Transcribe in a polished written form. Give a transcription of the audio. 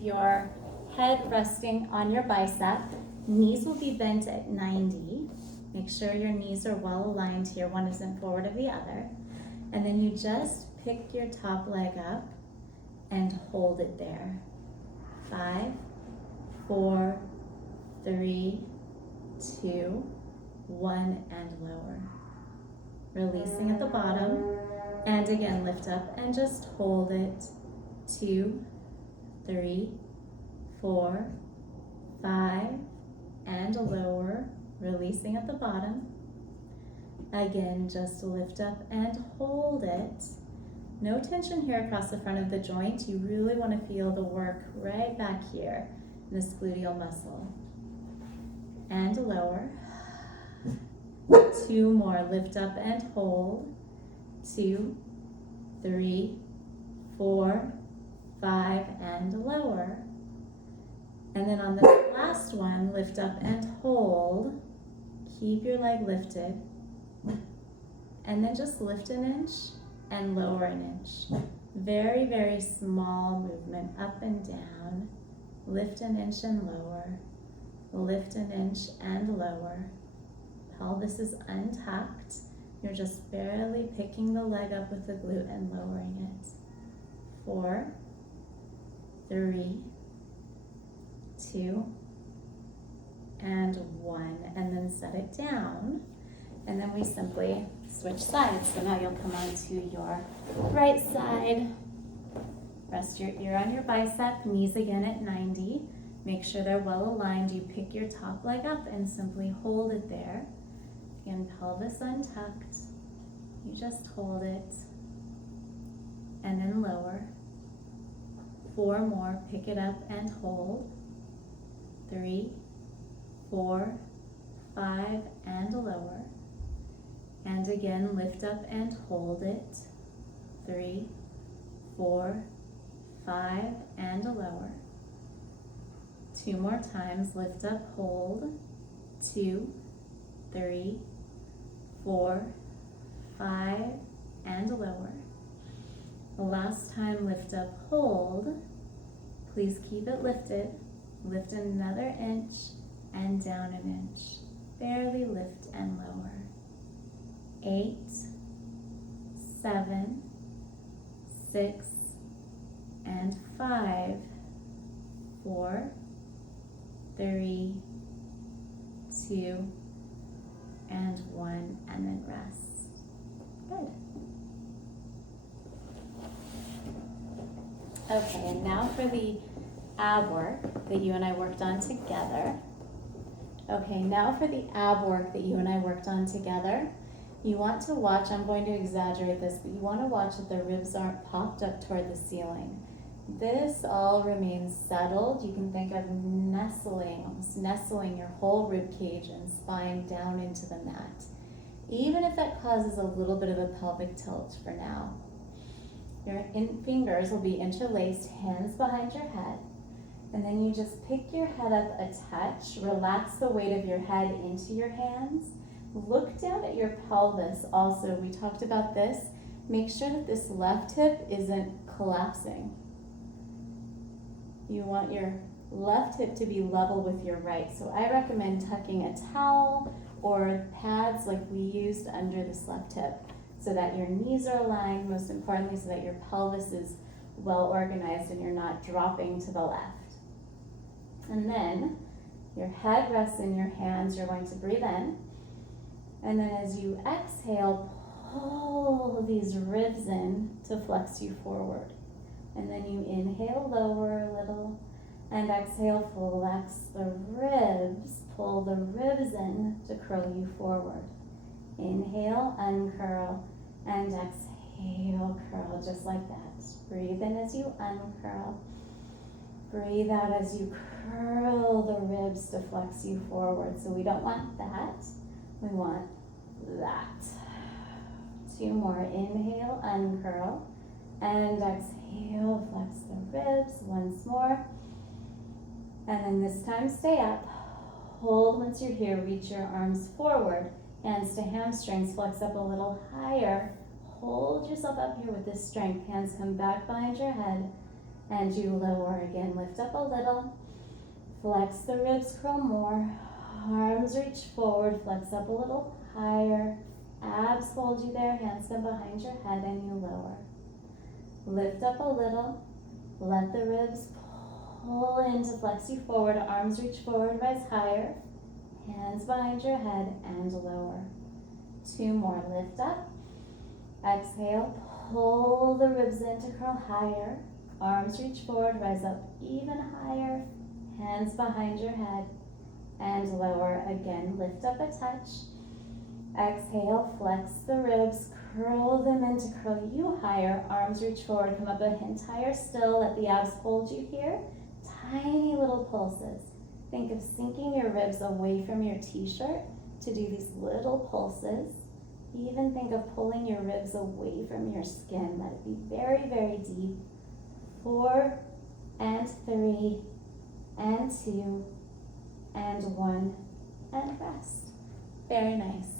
your head resting on your bicep. Knees will be bent at 90. Make sure your knees are well aligned here. One isn't forward of the other. And then you just pick your top leg up and hold it there. 5, 4, 3, 2, 1, and lower. Releasing at the bottom. And again, lift up and just hold it. 2, 3, 4, 5, and lower. Releasing at the bottom. Again, just lift up and hold it. No tension here across the front of the joint. You really want to feel the work right back here in this gluteal muscle. And lower. 2 more. Lift up and hold. 2, 3, 4, 5, and lower. And then on the last one, lift up and hold. Keep your leg lifted. And then just lift an inch and lower an inch. Very, very small movement up and down. Lift an inch and lower. Lift an inch and lower. Pelvis is untucked. You're just barely picking the leg up with the glute and lowering it. 4, 3, 2, and 1. And then set it down. And then we simply switch sides. So now you'll come onto your right side. Rest your ear on your bicep, knees again at 90. Make sure they're well aligned. You pick your top leg up and simply hold it there. Again, pelvis untucked. You just hold it. And then lower. 4 more. Pick it up and hold. 3, 4, 5, and lower. And again, lift up and hold it. 3, 4, 5, and lower. 2 more times. Lift up, hold. 2, 3, 4, 5, and lower. The last time, lift up, hold. Please keep it lifted. Lift another inch and down an inch. Barely lift and lower. 8, 7, 6, and 5, 4, 3, 2, and 1, and then rest. Good. Okay, and now for the ab work that you and I worked on together. Okay, now for the ab work that you and I worked on together. You want to watch, I'm going to exaggerate this, but you want to watch that the ribs aren't popped up toward the ceiling. This all remains settled. You can think of nestling, almost nestling your whole rib cage and spine down into the mat. Even if that causes a little bit of a pelvic tilt for now. Your fingers will be interlaced, hands behind your head. And then you just pick your head up a touch, relax the weight of your head into your hands. Look down at your pelvis also. We talked about this. Make sure that this left hip isn't collapsing. You want your left hip to be level with your right. So I recommend tucking a towel or pads like we used under this left hip so that your knees are aligned, most importantly so that your pelvis is well organized and you're not dropping to the left. And then your head rests in your hands. You're going to breathe in. And then as you exhale, pull these ribs in to flex you forward. And then you inhale, lower a little, and exhale, flex the ribs. Pull the ribs in to curl you forward. Inhale, uncurl, and exhale, curl just like that. Breathe in as you uncurl. Breathe out as you curl the ribs to flex you forward. So we don't want that. We want that. 2 more. Inhale, uncurl, and exhale, flex the ribs. Once more. And then this time, stay up. Hold once you're here. Reach your arms forward. Hands to hamstrings. Flex up a little higher. Hold yourself up here with this strength. Hands come back behind your head. and you lower again. Lift up a little, flex the ribs, curl more, arms reach forward, flex up a little higher, abs hold you there, hands come behind your head, and you lower. Lift up a little, let the ribs pull in to flex you forward, arms reach forward, rise higher, hands behind your head, and lower. 2 more, lift up, exhale, pull the ribs in to curl higher, arms reach forward, rise up even higher, hands behind your head, and lower again. Lift up a touch, exhale, flex the ribs, curl them in to curl you higher, arms reach forward, come up a hint higher still, let the abs hold you here, tiny little pulses. Think of sinking your ribs away from your t-shirt to do these little pulses. Even think of pulling your ribs away from your skin. Let it be very, very deep. 4 and 3 and 2 and 1 and rest. Very nice.